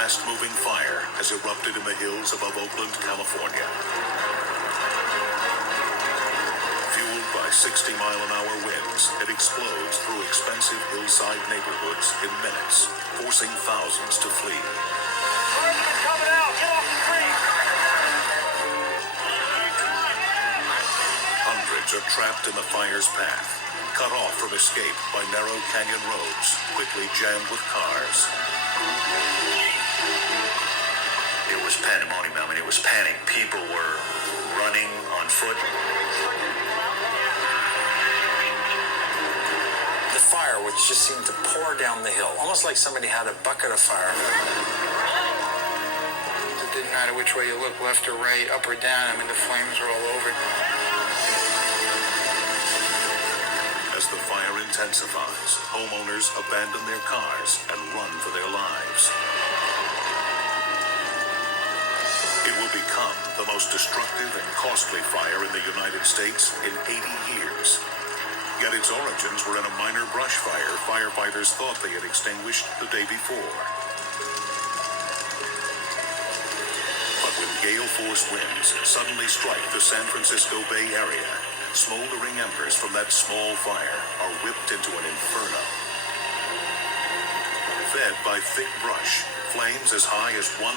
fast-moving fire has erupted in the hills above Oakland, California. Fueled by 60-mile-an-hour winds, it explodes through expensive hillside neighborhoods in minutes, forcing thousands to flee. Coming out! Get off the street! Hundreds are trapped in the fire's path, cut off from escape by narrow canyon roads, quickly jammed with cars. It was pandemonium. I mean, it was panic. People were running on foot. The fire, which just seemed to pour down the hill, almost like somebody had a bucket of fire. It didn't matter which way you look, left or right, up or down. I mean, the flames were all over. As the fire intensifies, homeowners abandon their cars and run for their lives. It will become the most destructive and costly fire in the United States in 80 years. Yet its origins were in a minor brush fire firefighters thought they had extinguished the day before. But when gale-force winds suddenly strike the San Francisco Bay Area, smoldering embers from that small fire are whipped into an inferno. Fed by thick brush, flames as high as 100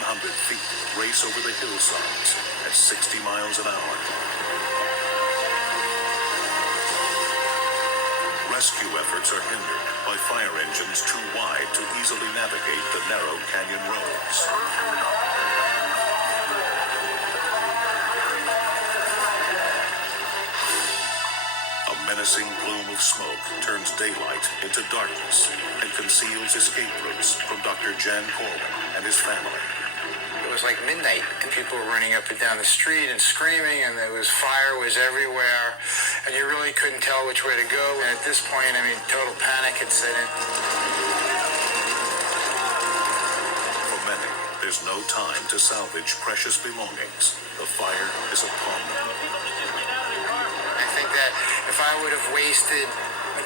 feet race over the hillsides at 60 miles an hour. Rescue efforts are hindered by fire engines too wide to easily navigate the narrow canyon roads. A menacing plume of smoke turns daylight into darkness and conceals escape routes from Dr. Jan Corwin and his family. It was like midnight, and people were running up and down the street and screaming, and fire was everywhere, and you really couldn't tell which way to go. And at this point, I mean, total panic had set in. For many, there's no time to salvage precious belongings. The fire is upon them. I think that if I would have wasted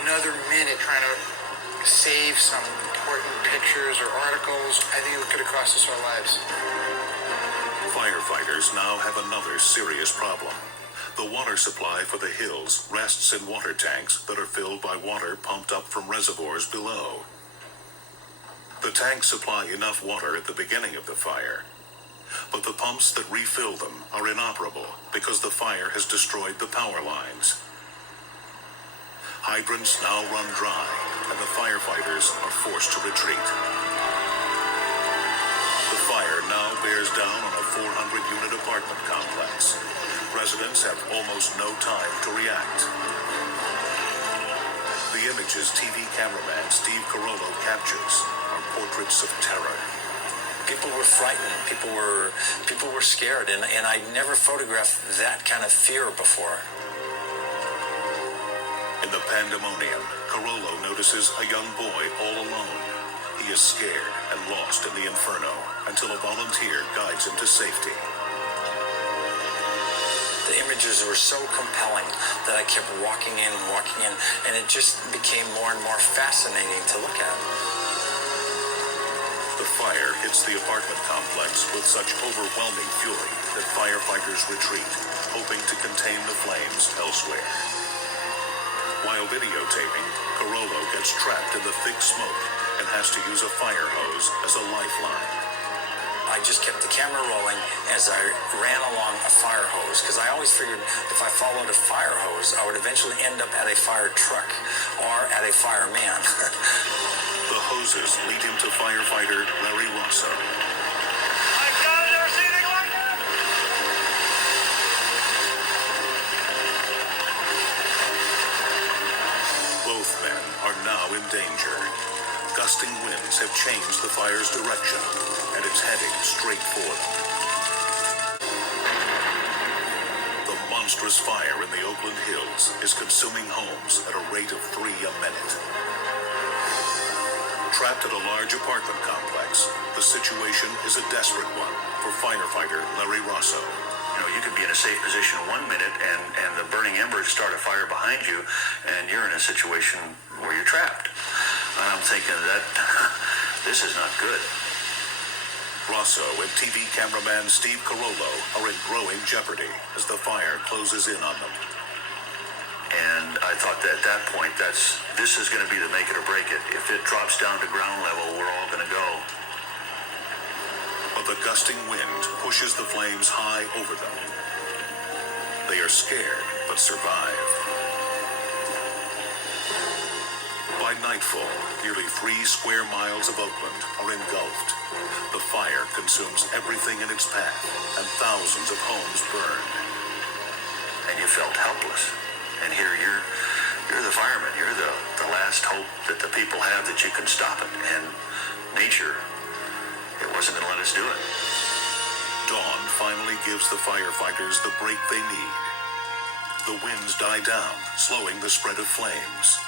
another minute trying to save some important pictures or articles, I think it could have cost us our lives. Firefighters now have another serious problem. The water supply for the hills rests in water tanks that are filled by water pumped up from reservoirs below. The tanks supply enough water at the beginning of the fire, but the pumps that refill them are inoperable because the fire has destroyed the power lines. Hydrants now run dry, and the firefighters are forced to retreat. The fire now bears down on a 400-unit apartment complex. Residents have almost no time to react. The images TV cameraman Steve Carollo captures are portraits of terror. People were frightened. People were scared, and I never photographed that kind of fear before. In the pandemonium, Carollo notices a young boy all alone. He is scared and lost in the inferno until a volunteer guides him to safety. The images were so compelling that I kept walking in, and it just became more and more fascinating to look at. The fire hits the apartment complex with such overwhelming fury that firefighters retreat, hoping to contain the flames elsewhere. While videotaping, Carollo gets trapped in the thick smoke and has to use a fire hose as a lifeline. I just kept the camera rolling as I ran along a fire hose, because I always figured if I followed a fire hose, I would eventually end up at a fire truck or at a fireman. The hoses lead him to firefighter Larry Rosso. I've never seen anything like that! Both men are now in danger. Gusting winds have changed the fire's direction, and it's heading straight for them. The monstrous fire in the Oakland Hills is consuming homes at a rate of 3 a minute. Trapped at a large apartment complex, the situation is a desperate one for firefighter Larry Rosso. You know, you could be in a safe position 1 minute and the burning embers start a fire behind you, and you're in a situation where you're trapped. And I'm thinking that this is not good. Rosso and TV cameraman Steve Carollo are in growing jeopardy as the fire closes in on them. And I thought that at that point, this is going to be the make it or break it. If it drops down to ground level, we're all going to go. But the gusting wind pushes the flames high over them. They are scared, but survive. By nightfall, nearly 3 square miles of Oakland are engulfed. The fire consumes everything in its path, and thousands of homes burn. And you felt helpless. And here you're the fireman. You're the last hope that the people have that you can stop it. And nature, it wasn't going to let us do it. Dawn finally gives the firefighters the break they need. The winds die down, slowing the spread of flames.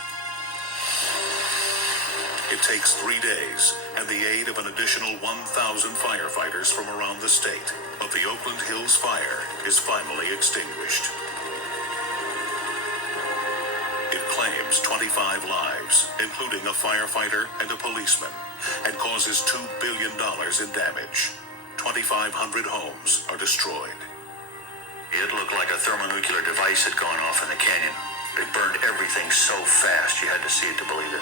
It takes 3 days and the aid of an additional 1,000 firefighters from around the state, but the Oakland Hills fire is finally extinguished. It claims 25 lives, including a firefighter and a policeman, and causes $2 billion in damage. 2,500 homes are destroyed. It looked like a thermonuclear device had gone off in the canyon. It burned everything so fast you had to see it to believe it.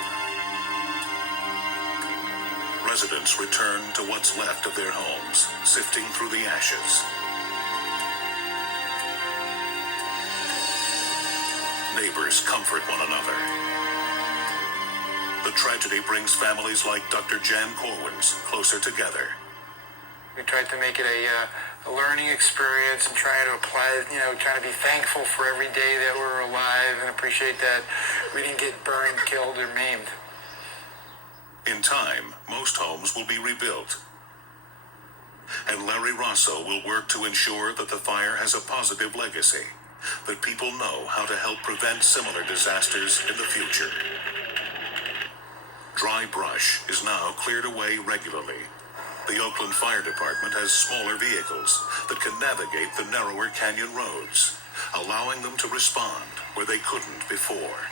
Residents return to what's left of their homes, sifting through the ashes. Neighbors comfort one another. The tragedy brings families like Dr. Jan Corwin's closer together. We tried to make it a learning experience and trying to apply, trying to be thankful for every day that we're alive and appreciate that we didn't get burned, killed, or maimed. In time, most homes will be rebuilt. And Larry Rosso will work to ensure that the fire has a positive legacy, that people know how to help prevent similar disasters in the future. Dry brush is now cleared away regularly. The Oakland Fire Department has smaller vehicles that can navigate the narrower canyon roads, allowing them to respond where they couldn't before.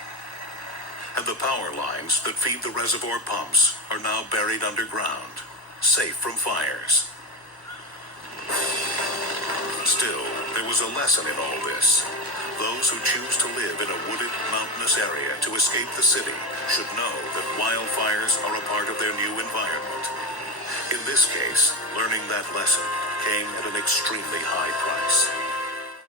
And the power lines that feed the reservoir pumps are now buried underground, safe from fires. Still, there was a lesson in all this. Those who choose to live in a wooded, mountainous area to escape the city should know that wildfires are a part of their new environment. In this case, learning that lesson came at an extremely high price.